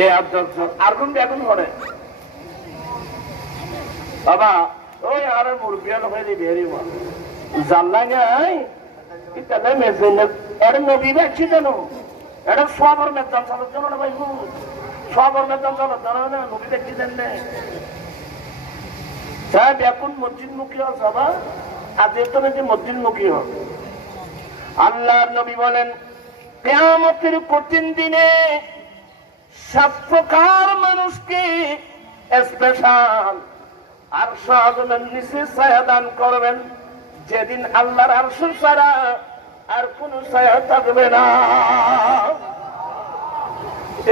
এ আর 10 জন আর কোন এখন করে বাবা ওই আর মুরগিয়াল হয়ে দিবি হেরিবা জানলা নাই ইতালে মেজেনে এর নবী বাচ্চি দেন এটা সবর মেদান চালার জন্য না ভাই সবর মেদান চালার জন্য না নবী বাচ্চি দেন না সাহেব এখন মসজিদ মুখী হল সবা আজ এত নাকি মসজিদ মুখী হল আল্লাহর নবী বলেন কিয়ামতের কঠিন দিনে 7 প্রকার মানুষকে স্পেশাল আরশ আযমের নিচে ছায়া দান করবেন যেদিন আল্লাহর আরশ ছাড়া আর কোন ছায়া থাকবে না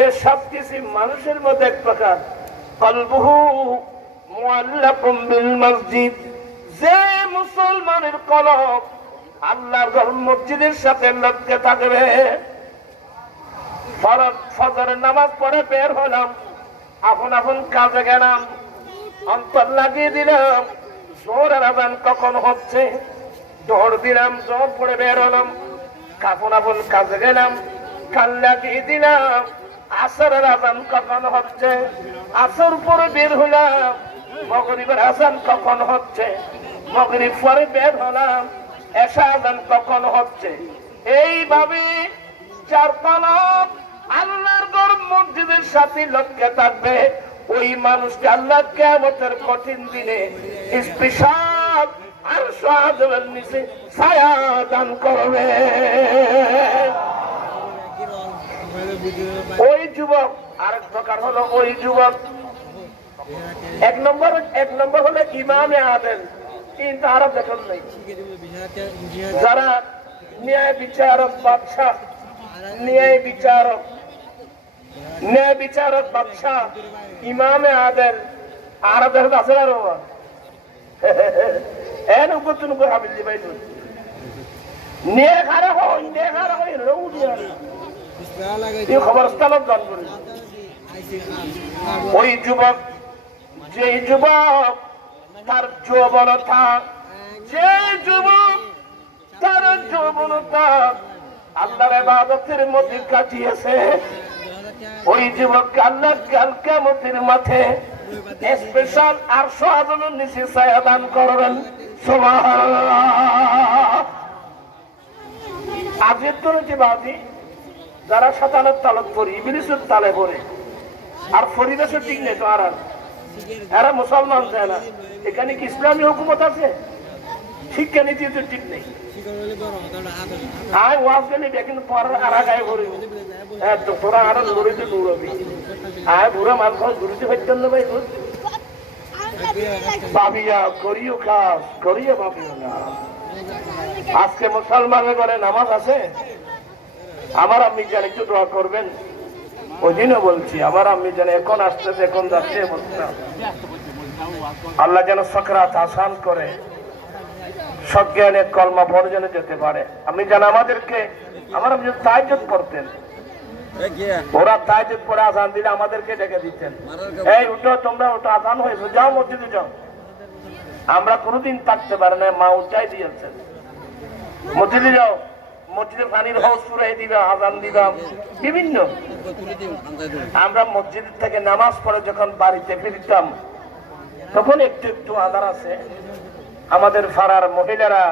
এই সব কিছু মানুষের মধ্যে এক প্রকার কলবুহু মুআল্লাকুম বিল মসজিদ যে মুসলমানের কলব আল্লাহর ঘর মসজিদের সাথে লটকে থাকবে ফজরের নামাজ পড়ে বের হলাম আপন আপন কাজে গেলাম অন্তর লাগিয়ে দিলাম জোরের আজান কখন হচ্ছে দৌড় দিলাম জোর পড়ে বের হলাম আপন আপন কাজে গেলাম কান লাগিয়ে দিলাম আসরের আজান কখন হচ্ছে আসর পরে বের হলাম মাগরিবের আজান কখন হচ্ছে মাগরিব পরে বের হলাম এশা আজান কখন হচ্ছে এইভাবে 4 তলব আল্লাহর ঘর মসজিদের সাথে লটকে থাকবে ওই মানুষকে আল্লাহ কিয়ামতের কঠিন দিনে স্পেশাল আরশ আযমের নিচে ছায়া দান করবে ওই যুবক আরেক প্রকার হলো ওই যুবক এক নম্বর হলো ইমামে আদেল কিন্তু আরো দেখুন নাই যারা ন্যায় বিচারক বাদশাহ ন্যায় বিচারক বাদশাহ ইমামে আদেল আর দেখো আছে আর এন উপর তুমি হাবিল দিবাই নিয়ে খারা হয় খবর স্থানত দান করে ওই যুবক যে যুবক তার যৌবনতা যে যুবক তার যৌবনতা আল্লাহর ইবাদতের মধ্যে কাটিয়েছে ওই যুবককে আল্লাহ কাল কিয়ামতের মাঠে স্পেশাল আরশ আযমের নিচে ছায়া দান করবেন সুবহানাল্লাহ আজের তো বাদি যারা শয়তানের তালে পড়ে ইবলিসের তালে পড়ে আর পরিবেশে ঠিক নেই তো আর এরা মুসলমান যায় না এখানে কি ইসলামী হুকুমত আছে শিক্ষা নীতি তো ঠিক নেই আয় ওয়াজ গেলে দেখেন পরের আরা গায়ে ভরে তোরা আরো লড়িতে দৌড়বি আয় বুড়া মাল খাওয়া দৌড়িতে পারতেন না ভাই ভাবিয়া করিও কাজ করিও ভাবিও না আজকে মুসলমানের ঘরে নামাজ আছে আমার আম্মি জান একটু দোয়া করবেন ওই দিনও বলছি আমার আম্মি জান এখন আসতেছে এখন যাচ্ছে বলছিলাম আল্লাহ যেন সাকরাত আসান করে সজ্ঞানে কলমা পড়ে যেন যেতে পারে আমি জান আমাদেরকে আমার আম্মি তাহাজ্জুদ পড়তেন ওরা তাহাজ্জুদ পড়ে আজান দিলে আমাদেরকে ডেকে দিতেন এই উঠো তোমরা ওটা আজান হয়েছে যাও মসজিদে যাও আমরা কোনোদিন থাকতে পারি না মা উচ্চাই দিয়েছেন মসজিদে যাও মসজিদে পানির হাউস পুরাই দিবা আজান দিবা বিভিন্ন আমরা মসজিদ থেকে নামাজ পড়ে যখন বাড়িতে ফিরতাম তখন একটু একটু আধার আছে আমাদের পাড়ার মহিলারা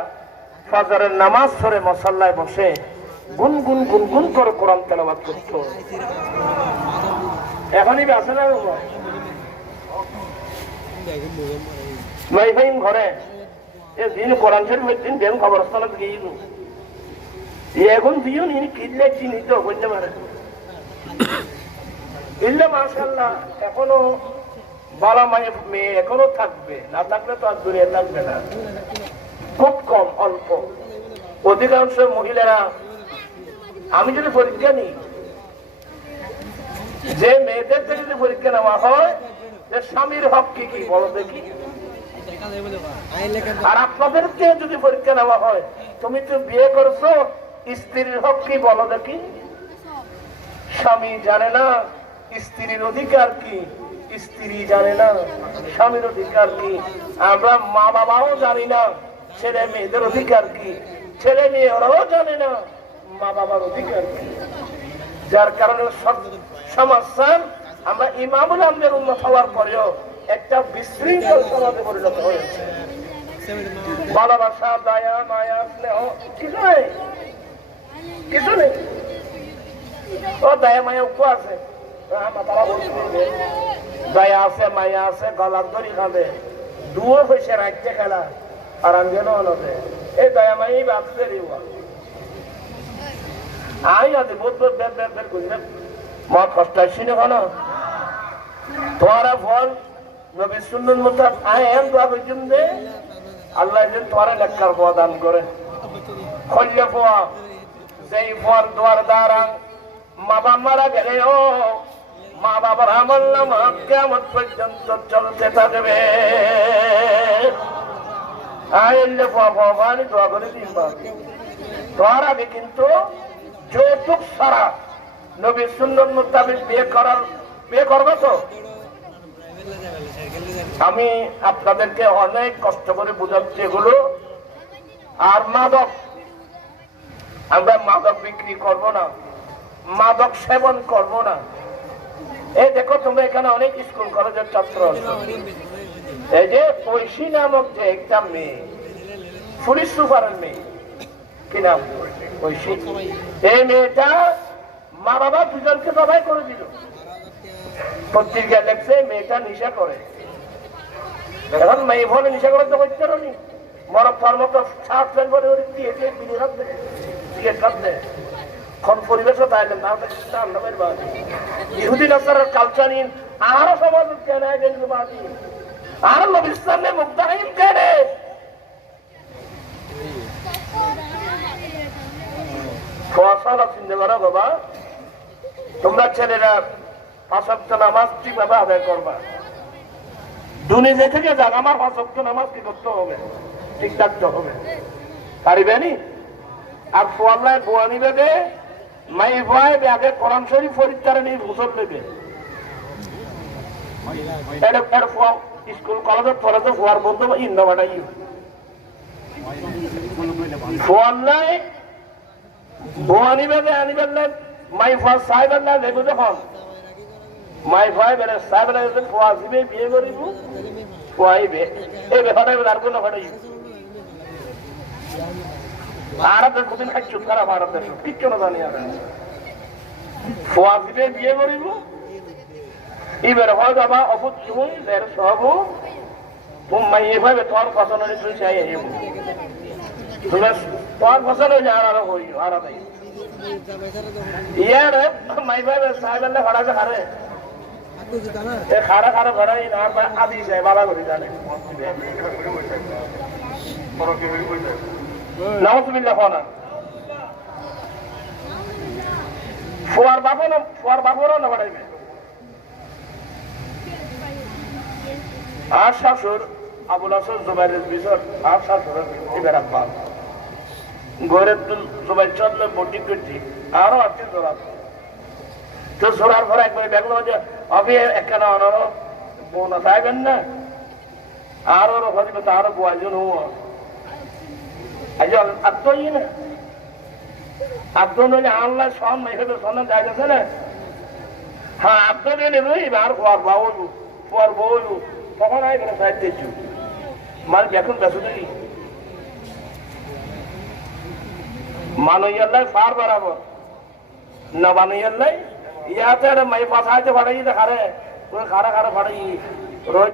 ফজরের নামাজ পড়ে মুসাল্লায় বসে গুনগুন গুনগুন করে কোরআন তেলাওয়াত করত এখনই আছে না ভাই ঘরে দিন কোরআন শরীফ দিন বেন খবরস্থানে গিয়ে এখন দিও নি কিনলে চিহ্নিত করতে পারে ইল্লা মাশাআল্লাহ এখনো বালা মায়ের মেয়ে এখনো থাকবে না থাকলে তো আর দূরে থাকবে না খুব কম অল্প অধিকাংশ মহিলারা আমি যদি পরীক্ষা নিই যে মেয়েদের থেকে যদি পরীক্ষা নেওয়া হয় যে স্বামীর হক কি কি বলো দেখি আর আপনাদেরকে যদি পরীক্ষা নেওয়া হয় তুমি তো বিয়ে করছো স্ত্রীর হক কি বলো দেখি স্বামী জানে না স্ত্রীর অধিকার কি স্ত্রী জানে না স্বামীর অধিকার কি আমরা মা বাবাও জানি না ছেলে মেয়েদের অধিকার কি ছেলে মেয়ে ওরাও জানে না মা বাবার অধিকার কি যার কারণে সমাজসান আমরা ইমামুল আহমদের উন্নত হওয়ার পরেও একটা বিশৃঙ্খল সমাজে পরিণত হয়েছে। ভালোবাসা, দয়া, মায়া, স্নেহ কিছু নেই, কিছু নেই। ও দয়া মায়া উপ আছে, দয়া আছে, মায়া আছে, গলার দড়ি খাবে, দুও হয়েছে রাজ্যে খেলা আর আঙ্গেনও হলবে। এই দয়া মাই বাপসে রিওয়া আই আছে বহুত বহুত বের বের বের করি মত কষ্ট আসছি না কেন তোমারা ফল নবী সুন্নাত মুতাব আই এম দোয়া কইতুম দে আল্লাহ যেন তোমারে নেককার প্রদান করে। খল্লে ফোয়া যেই ফর দোয়ার দ্বারা মা বাবা মারা গেলেও মা বাবার আমল নামা কিয়ামত পর্যন্ত চলতে থাকবে। আইলে ফোয়া ফোয়া পানি দোয়া করে দিন বাকি তোমার আগে কিন্তু যৌতুক ছাড়া নবী সুন্নাত মুতাবিক বিয়ে করবে তো? আমি আপনাদেরকে অনেক কষ্ট করে বুঝাচ্ছি এগুলো। আর মাদক, আমরা মাদক বিক্রি করব না, মাদক সেবন করব না। এই দেখো তোমরা এখানে অনেক স্কুল কলেজের ছাত্র আছো, এই যে ঐশী নামক যে একটা মেয়ে, পুলিশ সুপারের মেয়ে, কি নাম ঐশী, এই মেয়েটা মা বাবা দুজনকে সবাই করে দিল। পত্রিকা লেখছে মেয়েটা নেশা করে। এখন মেয়ে বলে নেশা করে তো করতে পারি মরক তার মতো শার্ট প্যান্ট পরে দিয়ে দিয়ে বিড়ি রাখবে, সিগারেট রাখবে। কোন পরিবেশও তাই না ইহুদি নাসারের কালচার নিন আরো সমাজ আর নবী ইসলামে মুক্তাহিম কেনে চিন্তা করো বাবা। তোমরা ছেলেরা 5 ওয়াক্ত নামাজ ঠিকভাবে আদায় করবা। দুনিয়া থেকে যাক আমার 5 ওয়াক্ত নামাজ কি করতে হবে, ঠিক থাকতে হবে, পারিবেনি? আর সোয়াল্লায় বোয়া নিবে দে মাই ভয় আগে কোরআন শরীফ পরীক্ষারে নিয়ে গোসল নেবে। স্কুল কলেজের পড়াতে হওয়ার বলতে ইন্দ বাটাই সোয়াল্লায় বোয়া নিবে দে আনিবেন না মাই ভয় সাহেবের না নেব যখন মাই ভয় বেড়ে সাহেবের ফোয়া দিবে বিয়ে করিব ফোয়াইবে এই ব্যাপারে আর কোনো ঘটাই ভারতের কোদিন খাই চুপ করা ভারতের কিচ্ছু না জানি আর ফোয়া দিবে বিয়ে করিব এবার হয় বাবা অভূত চুন এর সব তুমি এভাবে তোমার পছন্দ তুই চাই তোমার পছন্দ হয়ে আর আরো হই আর ইয়ার মাই ভাই সাহেবের ঘরাতে খারে খারা খারা ঘরাই আদি যায় বালা করে জানে নাউজুবিল্লাহ হনা ফোয়ার বাপরও না বাড়াইবে। আর শাশুর আবুল হাসান জুবাইরের বিচর আর শাশুর এবার আব্বা ঘরের জুবাই চললে বটি করছি আরো আছে জোড়া তো জোড়ার ঘরে একবারে দেখলো যে অভি একখানা অনারো বোনা চাইবেন না আরো রফা দিবে তো আরো বয়জন হওয়া আজ আত্মই না আত্ম নইলে আল্লাহ সন নাই সেটা সন্ধান যাইতেছে না। হ্যাঁ আত্ম নিলে রইব আর পর বউ তখন আইবে সাইড দিচ্ছু মানে দেখুন বেসু দেখি মানইয়াল্লাই ফার বরাবর না মানইয়াল্লাই ইয়াতে মাই পাশাইতে ফাটাই খারে খারা খারা ফাটাই রোজ